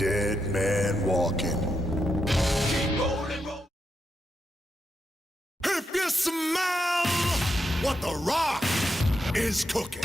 Dead man walking. If you smell what The Rock is cooking.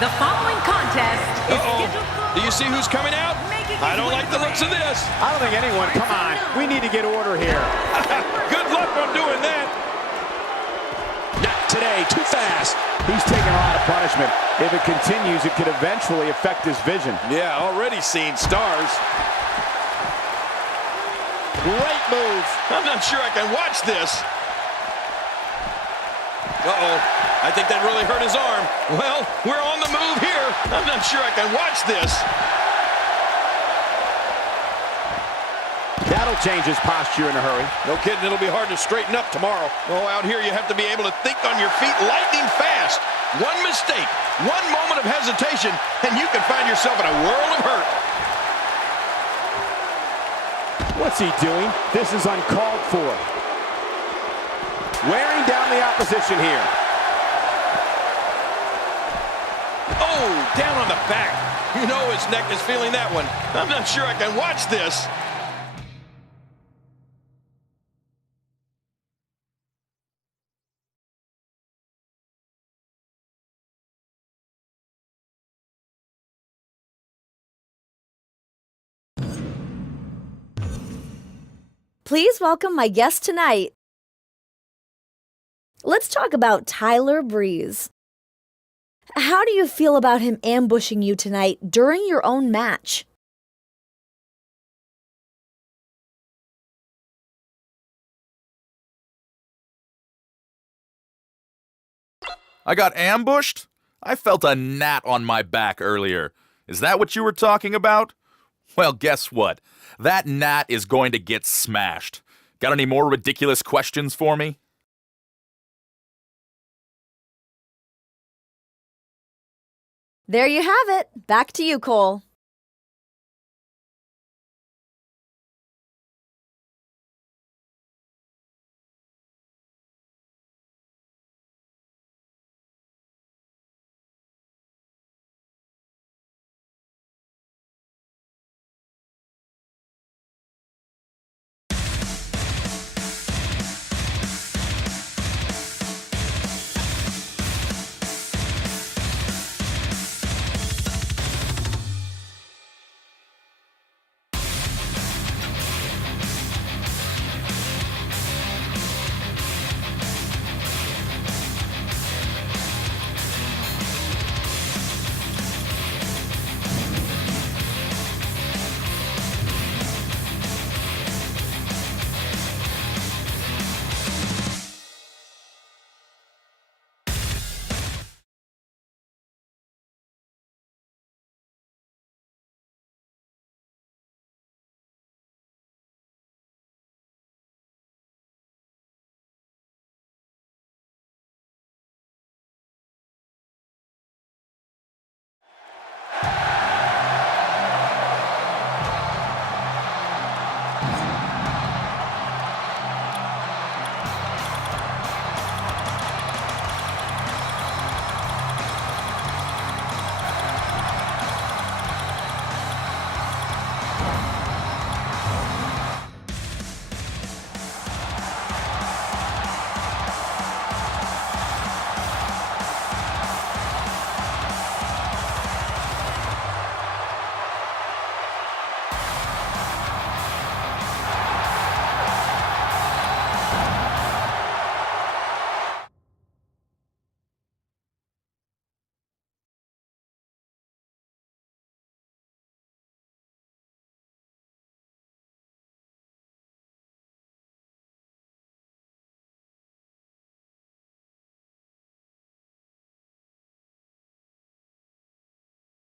The following contest is scheduled for... Do you see who's coming out? I don't like the looks of this. I don't think anyone, come on. We need to get order here. Good luck on doing that. Not today, too fast. He's taking a lot of punishment. If it continues, it could eventually affect his vision. Yeah, already seeing stars. Great move. I'm not sure I can watch this. Uh-oh. I think that really hurt his arm. Well, we're on the move here. I'm not sure I can watch this. That'll change his posture in a hurry. No kidding, it'll be hard to straighten up tomorrow. Oh, out here you have to be able to think on your feet lightning fast. One mistake, one moment of hesitation, and you can find yourself in a world of hurt. What's he doing? This is uncalled for. Wearing down the opposition here. Oh, down on the back. You know his neck is feeling that one. I'm not sure I can watch this. Please welcome my guest tonight. Let's talk about Tyler Breeze. How do you feel about him ambushing you tonight during your own match? I got ambushed? I felt a gnat on my back earlier. Is that what you were talking about? Well, guess what? That gnat is going to get smashed. Got any more ridiculous questions for me? There you have it. Back to you, Cole.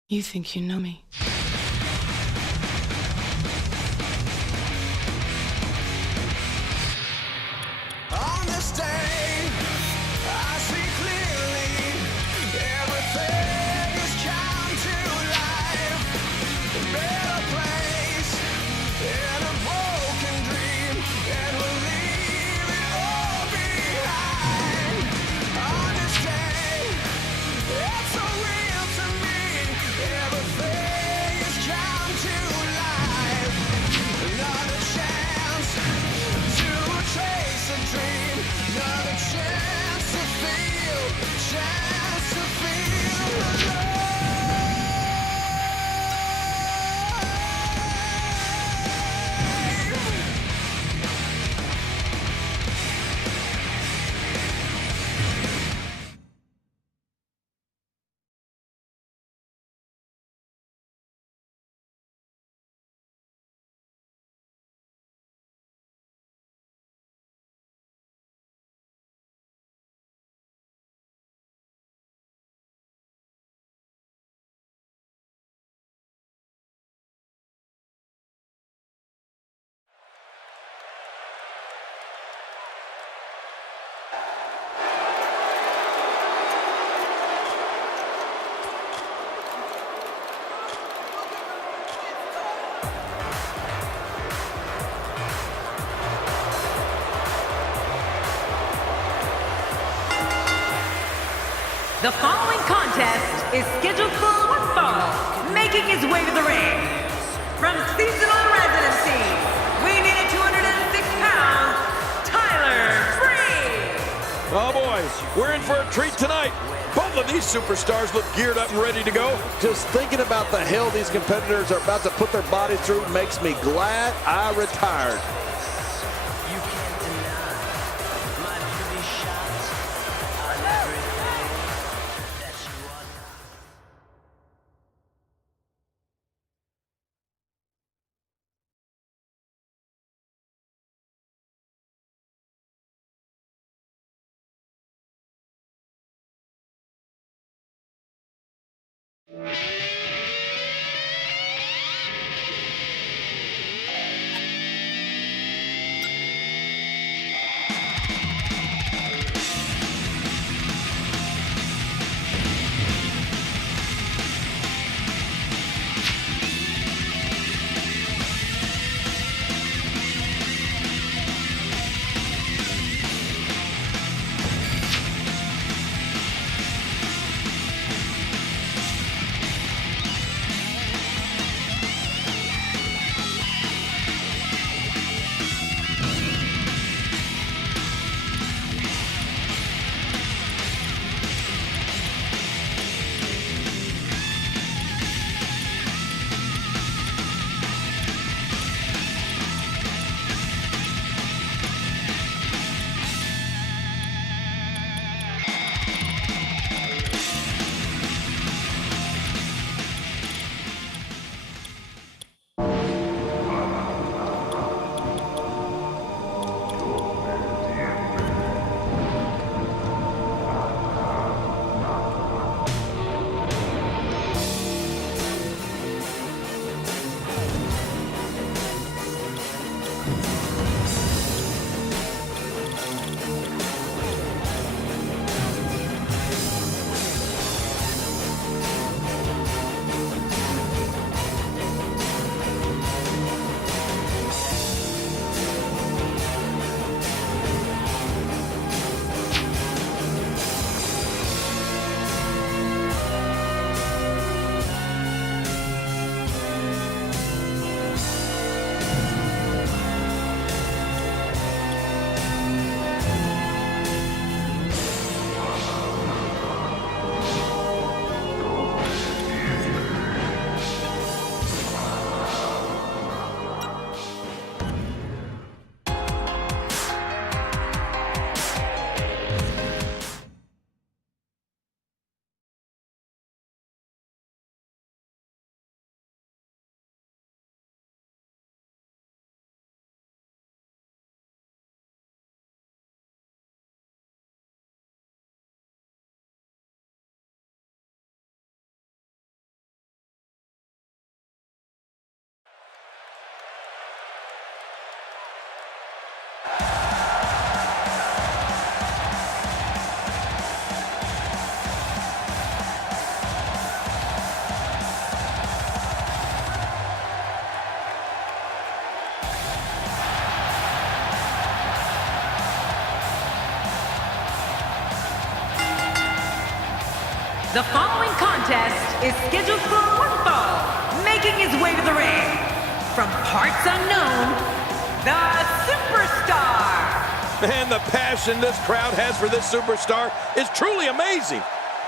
You think you know me. On this day, I see clearly everything has come to life. A better place in a broken dream, and we'll leave it all behind. On this day, it's so real to me. Everything has come to life. Another chance to chase a dream, another chance to feel The following contest is scheduled for one fall, making his way to the ring. From seasonal residency, weighing in at 206 pounds, Tyler Breeze. Oh, boys, we're in for a treat tonight. Both of these superstars look geared up and ready to go. Just thinking about the hell these competitors are about to put their bodies through makes me glad I retired. The following contest is scheduled for one fall, making his way to the ring. From parts unknown, the Superstar. Man, the passion this crowd has for this superstar is truly amazing.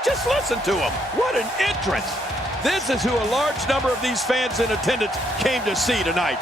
Just listen to him. What an entrance. This is who a large number of these fans in attendance came to see tonight.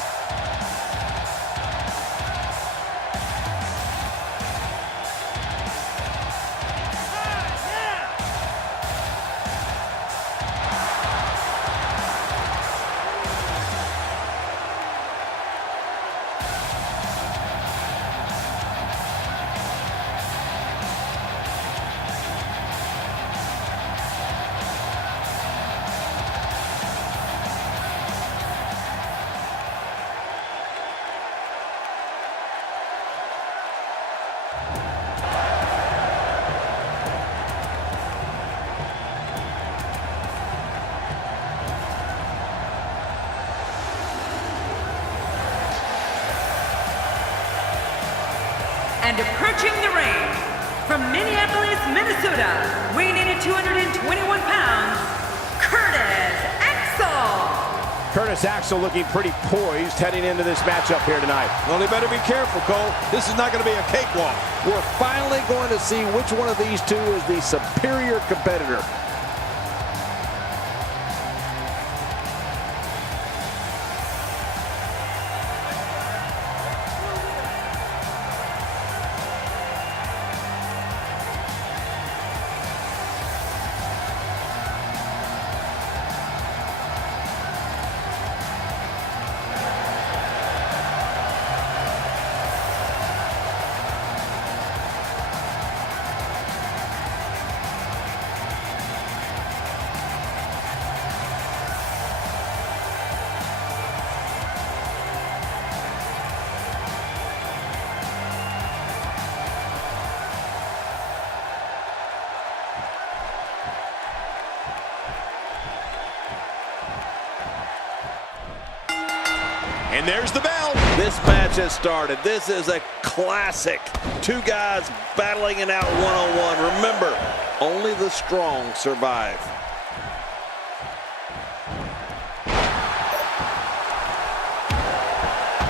And approaching the ring, from Minneapolis, Minnesota, weighing in at 221 pounds, Curtis Axel. Curtis Axel looking pretty poised heading into this matchup here tonight. Well, they better be careful, Cole. This is not going to be a cakewalk. We're finally going to see which one of these two is the superior competitor. And there's the bell. This match has started. This is a classic. Two guys battling it out one-on-one. Remember, only the strong survive.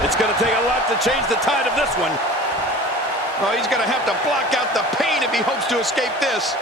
It's going to take a lot to change the tide of this one. Oh, he's going to have to block out the pain if he hopes to escape this.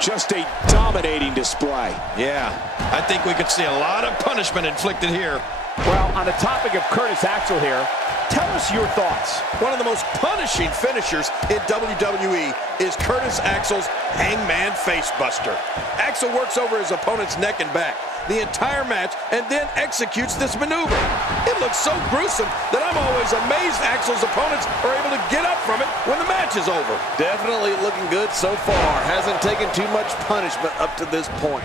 Just a dominating display. Yeah, I think we could see a lot of punishment inflicted here. Well, on the topic of Curtis Axel here, tell us your thoughts. One of the most punishing finishers in WWE is Curtis Axel's Hangman Facebuster. Axel works over his opponent's neck and back the entire match and then executes this maneuver. It looks so gruesome that I'm always amazed Axel's opponents are able to get up from it when the match is over. Definitely looking good so far. Hasn't taken too much punishment up to this point.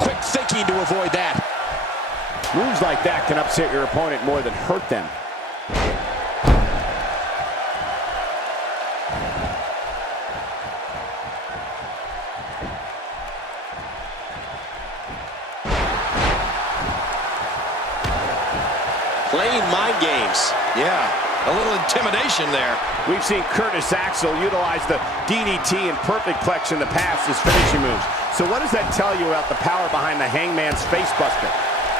Quick thinking to avoid that. Moves like that can upset your opponent more than hurt them. Playing mind games. Yeah, a little intimidation there. We've seen Curtis Axel utilize the DDT and Perfect Plex in the past as finishing moves. So what does that tell you about the power behind the Hangman's Facebuster?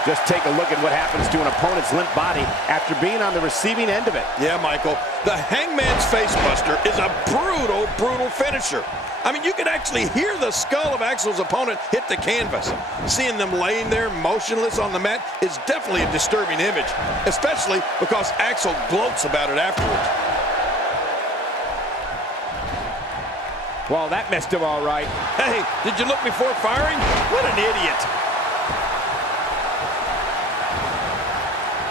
Just take a look at what happens to an opponent's limp body after being on the receiving end of it. Yeah, Michael, the Hangman's Facebuster is a brutal, brutal finisher. I mean, you can actually hear the skull of Axel's opponent hit the canvas. Seeing them laying there motionless on the mat is definitely a disturbing image, especially because Axel gloats about it afterwards. Well, that messed him all right. Hey, did you look before firing? What an idiot.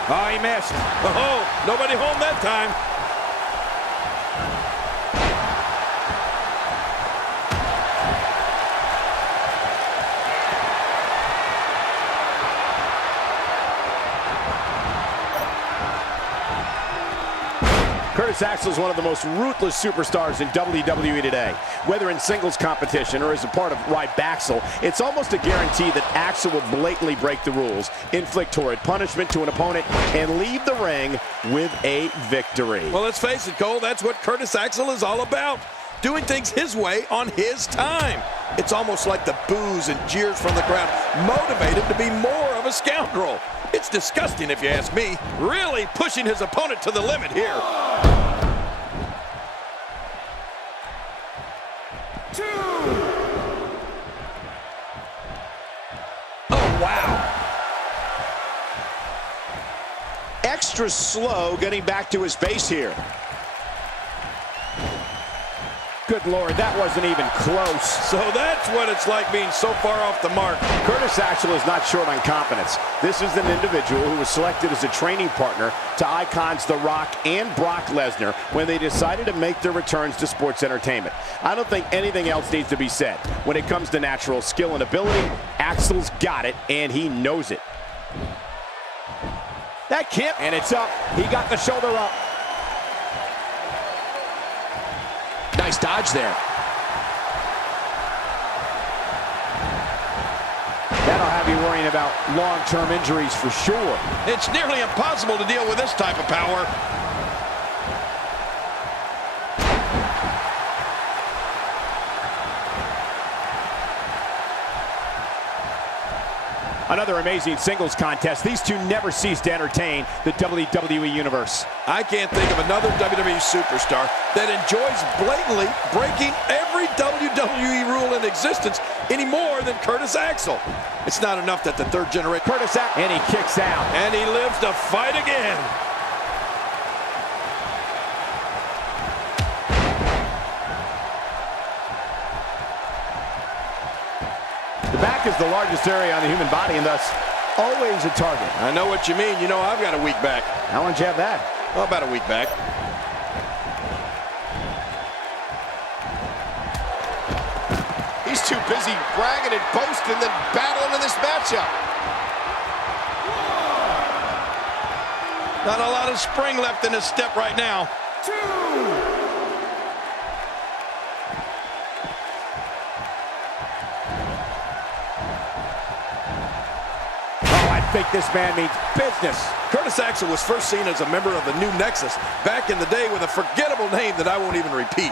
Oh, he missed. Oh, nobody home that time. Curtis Axel is one of the most ruthless superstars in WWE today. Whether in singles competition or as a part of Rybaxel, it's almost a guarantee that Axel will blatantly break the rules, inflict horrid punishment to an opponent, and leave the ring with a victory. Well, let's face it, Cole, that's what Curtis Axel is all about. doing things his way on his time. It's almost like the boos and jeers from the crowd motivate him to be more of a scoundrel. It's disgusting if you ask me. Really pushing his opponent to the limit here. 2. Oh, wow. Extra slow getting back to his base here. Good Lord, that wasn't even close. So that's what it's like being so far off the mark. Curtis Axel is not short on confidence. This is an individual who was selected as a training partner to icons The Rock and Brock Lesnar when they decided to make their returns to sports entertainment. I don't think anything else needs to be said. When it comes to natural skill and ability, Axel's got it, and he knows it. That kick, and it's up. He got the shoulder up. Nice dodge there. That'll have you worrying about long-term injuries for sure. It's nearly impossible to deal with this type of power. Another amazing singles contest. These two never cease to entertain the WWE Universe. I can't think of another WWE superstar that enjoys blatantly breaking every WWE rule in existence any more than Curtis Axel. It's not enough that the third generation Curtis Axel, and he kicks out. And he lives to fight again. The back is the largest area on the human body and thus always a target. I know what you mean. You know I've got a weak back. How long did you have that? Oh, about a week back. He's too busy bragging and boasting than battling in this matchup. Not a lot of spring left in his step right now. 2. I think this man means business. Curtis Axel was first seen as a member of the New Nexus back in the day with a forgettable name that I won't even repeat.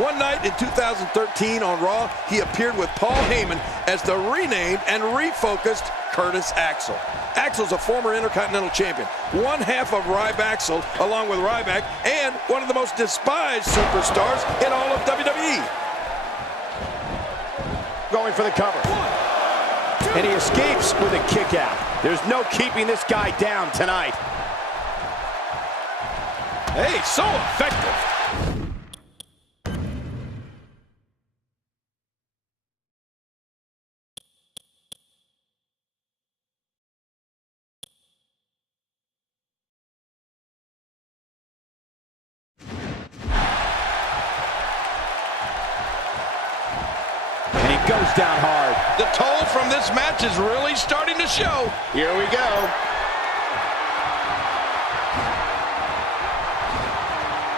One night in 2013 on Raw, he appeared with Paul Heyman as the renamed and refocused Curtis Axel. Axel's a former Intercontinental Champion, one half of Ryback, along with Ryback, and one of the most despised superstars in all of WWE. Going for the cover. And he escapes with a kick out. There's no keeping this guy down tonight. Hey, so effective. And he goes down hard. The toll from this match is really starting to show. Here we go.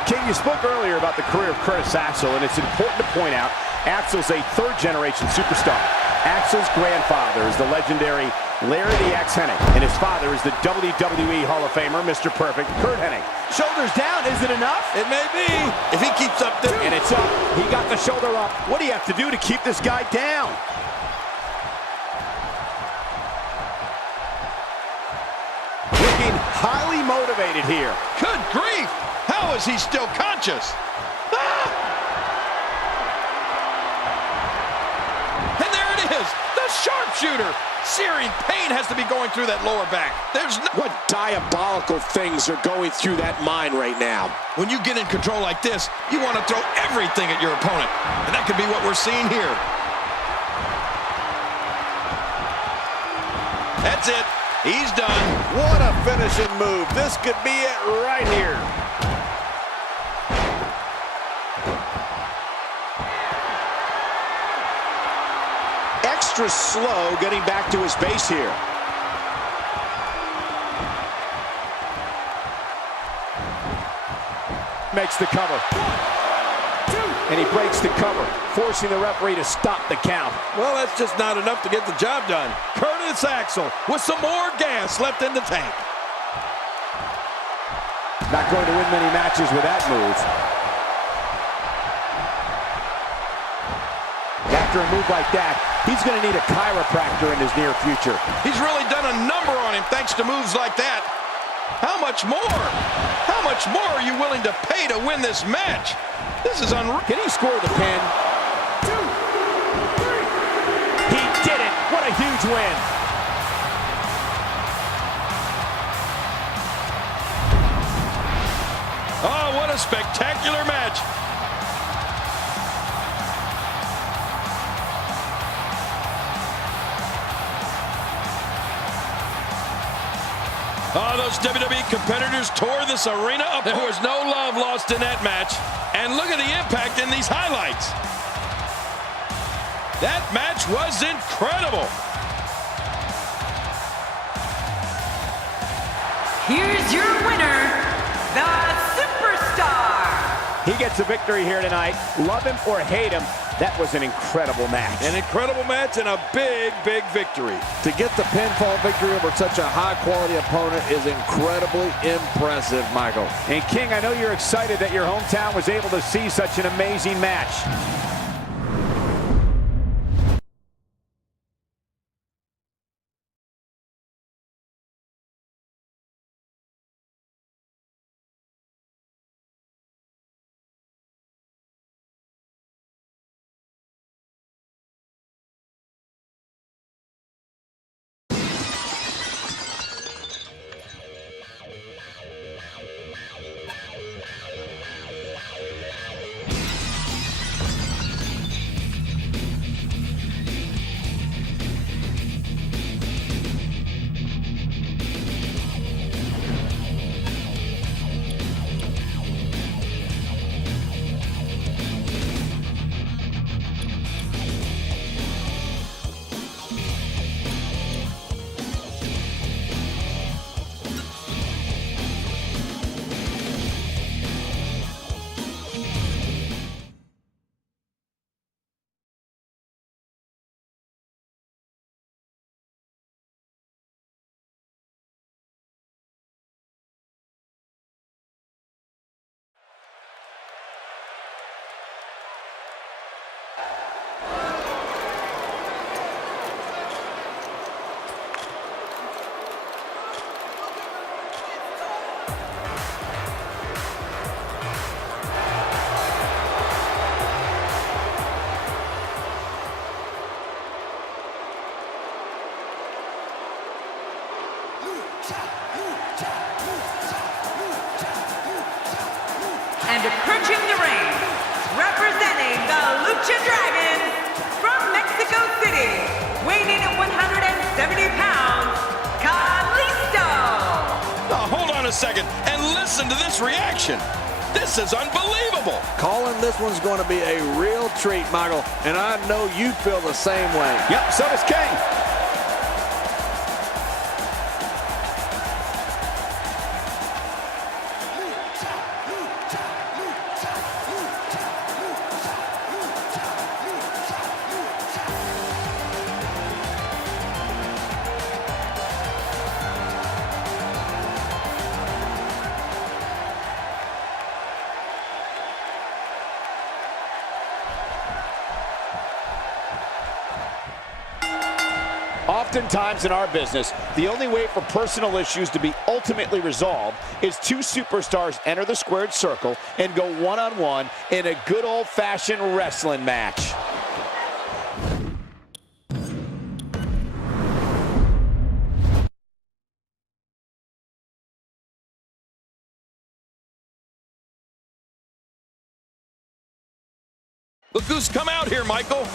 King, you spoke earlier about the career of Curtis Axel, and it's important to point out Axel's a third-generation superstar. Axel's grandfather is the legendary Larry the Axe Hennig, and his father is the WWE Hall of Famer, Mr. Perfect, Curt Hennig. Shoulders down, is it enough? It may be, if he keeps up this. And it's up. He got the shoulder up. What do you have to do to keep this guy down? Looking highly motivated here. Good grief! How is he still conscious? Ah! And there it is, the sharpshooter. Searing pain has to be going through that lower back. There's no... What diabolical things are going through that mind right now? When you get in control like this, you want to throw everything at your opponent. And that could be what we're seeing here. That's it. He's done. What a finishing move. This could be it right here. Extra slow getting back to his base here. Makes the cover. 1, 2. And he breaks the cover, forcing the referee to stop the count. Well, that's just not enough to get the job done. Curtis Axel with some more gas left in the tank. Not going to win many matches with that move. after a move like that, he's going to need a chiropractor in his near future. He's really done a number on him thanks to moves like that. How much more? How much more are you willing to pay to win this match? This is unreal. Can he score the pin? 2, 3. He did it. What a huge win. Oh, what a spectacular match. Oh, those WWE competitors tore this arena up. There was no love lost in that match. And look at the impact in these highlights. That match was incredible. Here's your winner, the Superstar. He gets a victory here tonight. Love him or hate him, that was an incredible match. An incredible match and a big, big victory. To get the pinfall victory over such a high-quality opponent is incredibly impressive, Michael. And King, I know you're excited that your hometown was able to see such an amazing match. And approaching the ring, representing the Lucha Dragons from Mexico City, weighing in at 170 pounds, Kalisto. Now, hold on a second and listen to this reaction. This is unbelievable. Calling this one's going to be a real treat, Michael, and I know you feel the same way. Yep, so does King. Oftentimes in our business, the only way for personal issues to be ultimately resolved is two superstars enter the squared circle and go one-on-one in a good old-fashioned wrestling match. Look who's come out here, Michael.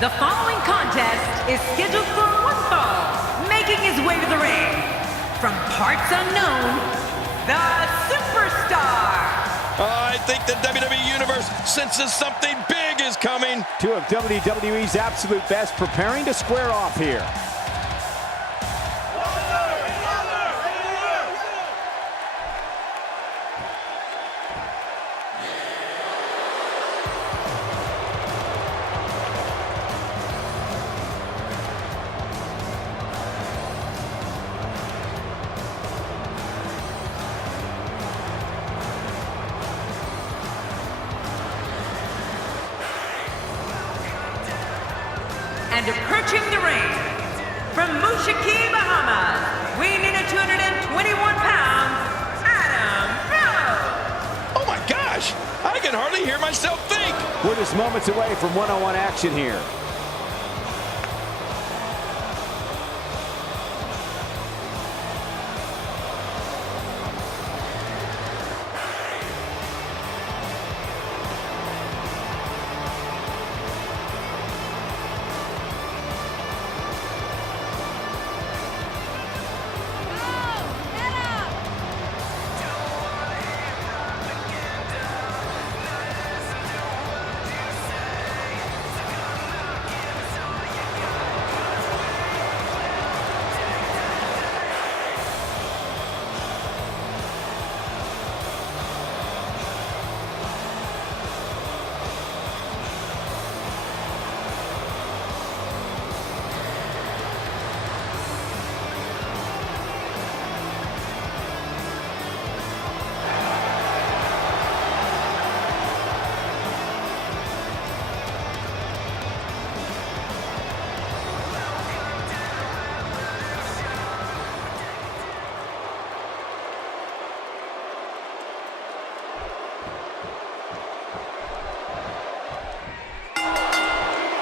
The following contest is scheduled for one fall, making his way to the ring. From parts unknown, the Superstar. I think the WWE Universe senses something big is coming. Two of WWE's absolute best preparing to square off here. And approaching the ring, from Mushaki, Bahamas, weighing in at 221 pounds, Adam Rose. Oh my gosh, I can hardly hear myself think. We're just moments away from one-on-one action here.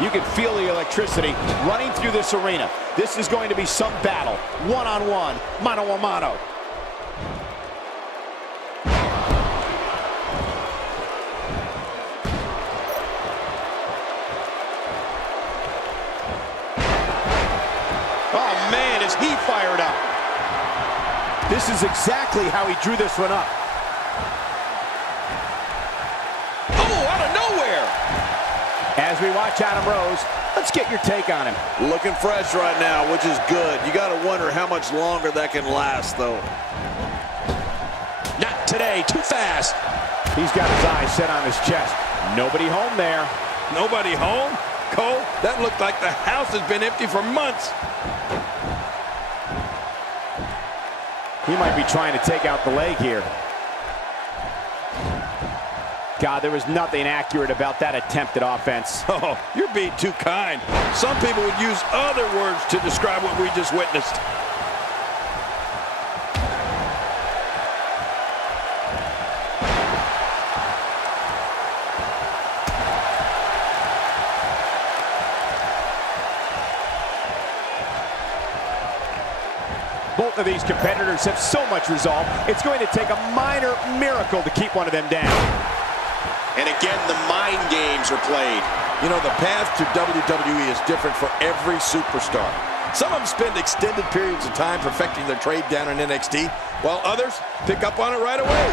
You can feel the electricity running through this arena. This is going to be some battle. One-on-one, mano-a-mano. Oh man, is he fired up. This is exactly how he drew this one up. As we watch Adam Rose, let's get your take on him. Looking fresh right now, which is good. You got to wonder how much longer that can last, though. Not today, too fast. He's got his eyes set on his chest. Nobody home there. Nobody home? Cole, that looked like the house has been empty for months. He might be trying to take out the leg here. God, there was nothing accurate about that attempt at offense. Oh, you're being too kind. Some people would use other words to describe what we just witnessed. Both of these competitors have so much resolve, it's going to take a minor miracle to keep one of them down. And again, the mind games are played. You know, the path to WWE is different for every superstar. Some of them spend extended periods of time perfecting their trade down in NXT, while others pick up on it right away.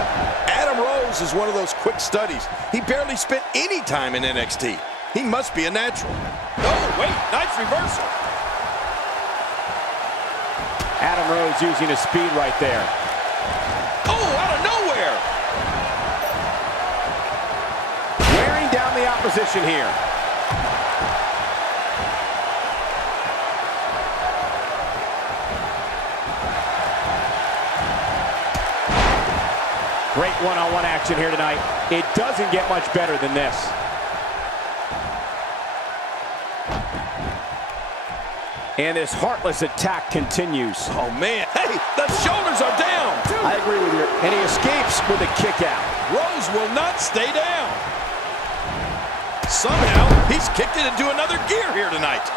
Adam Rose is one of those quick studies. He barely spent any time in NXT. He must be a natural. Oh, wait, nice reversal. Adam Rose using his speed right there. Oh, out of nowhere. Wearing down the opposition here. Great one-on-one action here tonight. It doesn't get much better than this. And this heartless attack continues. Oh, man. Hey, the shoulders are down. I agree with you. And he escapes with a kick out. Rose will not stay down. Somehow, he's kicked it into another gear here tonight.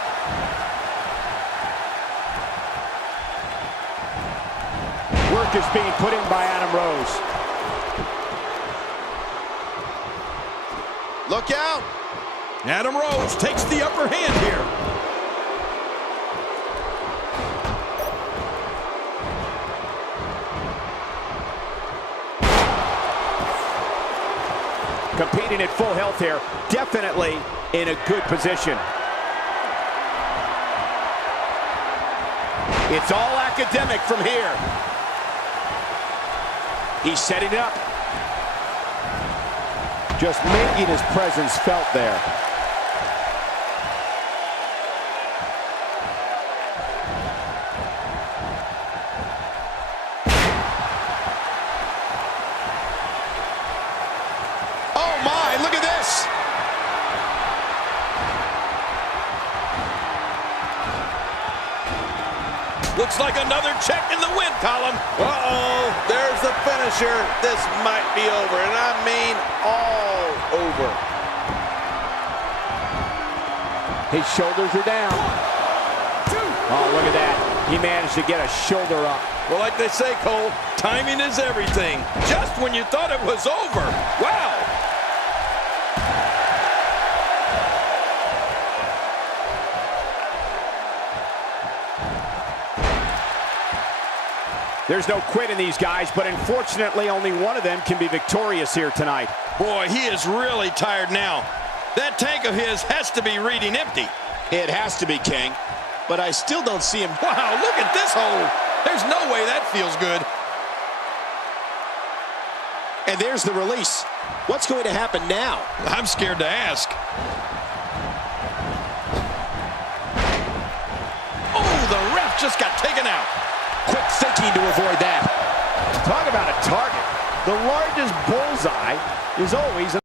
Work is being put in by Adam Rose. Look out! Adam Rose takes the upper hand here. Competing at full health here, definitely in a good position. It's all academic from here. He's setting it up. Just making his presence felt there. Oh my, look at this. Looks like another check in the win column. Uh-oh, there's the finisher. This might be over, and I mean all over. His shoulders are down. Oh, look at that. He managed to get a shoulder up. Well, like they say, Cole, timing is everything. Just when you thought it was over. Wow. There's no quit in these guys, but unfortunately only one of them can be victorious here tonight. Boy, he is really tired now. That tank of his has to be reading empty. It has to be, King. But I still don't see him. Wow, look at this hole. There's no way that feels good. And there's the release. What's going to happen now? I'm scared to ask. Oh, the ref just got taken out. Quick thinking to avoid that. Talk about a target. The largest bullseye is always